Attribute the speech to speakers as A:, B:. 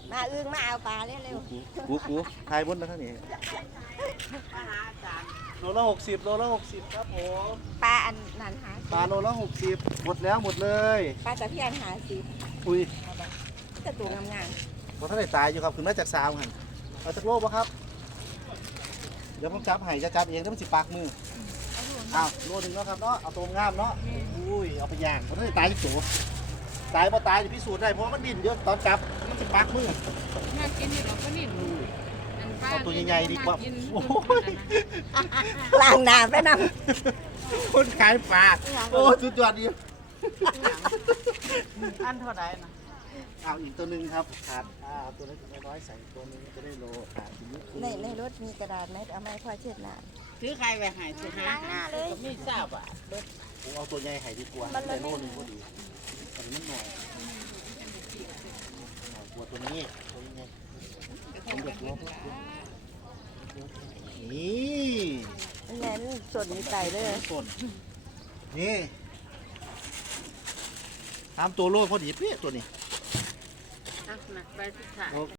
A: มาอึ้งมาเอาปลาเร็ว
B: กูทายบนนะท่านนี่โลละ60โลละ60ครับผม
A: ๆปลาอันนั้นหา
B: ปลาโลละ60หมดแล้วหมดเลย
A: ปลาตะเพียนหาสิ
B: อุ้ย
A: จะตัวงาม
B: พอท่านได้ตายอยู่ครับขึ้นมาจากสาวหันเอาจากโลกปะครับเดี๋ยวผมจับให้จะจับเองแล้วมันสิปากมืออ้าวโลนึงเนาะครับเนาะเอาตัวงามเนาะอุ้ยเอาไปย่างพอท่านได้ตายอยู่ตัวตายพอตายจะพิสูจน์ได้เพราะมันดิ้นเยอะตอนจับมันสิปากมือ
C: น่ากินนี่เราก็นิ่ม
B: เอาตัวใหญ่ๆดีกว่าโอ้ย
A: ๆล้างน้ำไปนำ
B: คนขายปลาโอ้สุดยอดดี
C: อันเท่าไหร่นะ
B: เอาอีกตัวหนึ่งครับขาดตัวนี้ตัวน้อยใส่ตัวนึงจะได้โลขาดทีนี้
A: ในรถมีกระดาษไหมเอาไม้พ่อเช็ดหน้า
C: ซื้อใครไปหายซื้อหา
A: ล้างหน้าเลย
C: มีทราบอ่ะ
B: ผมเอาตัวใหญ่ไห่ดีกว่าแต่โลนึงก็ดีอันนี้มันหน่อยกลัวตัวนี้ตัวนี้ไงผมเดือดร้อนนี่
A: แน่นสดมีไก่เลย
B: ส่วนนี่ตามตัวโลพอดีเป๊ะตัวนี้
C: อ่ะมาไปสุดท้าย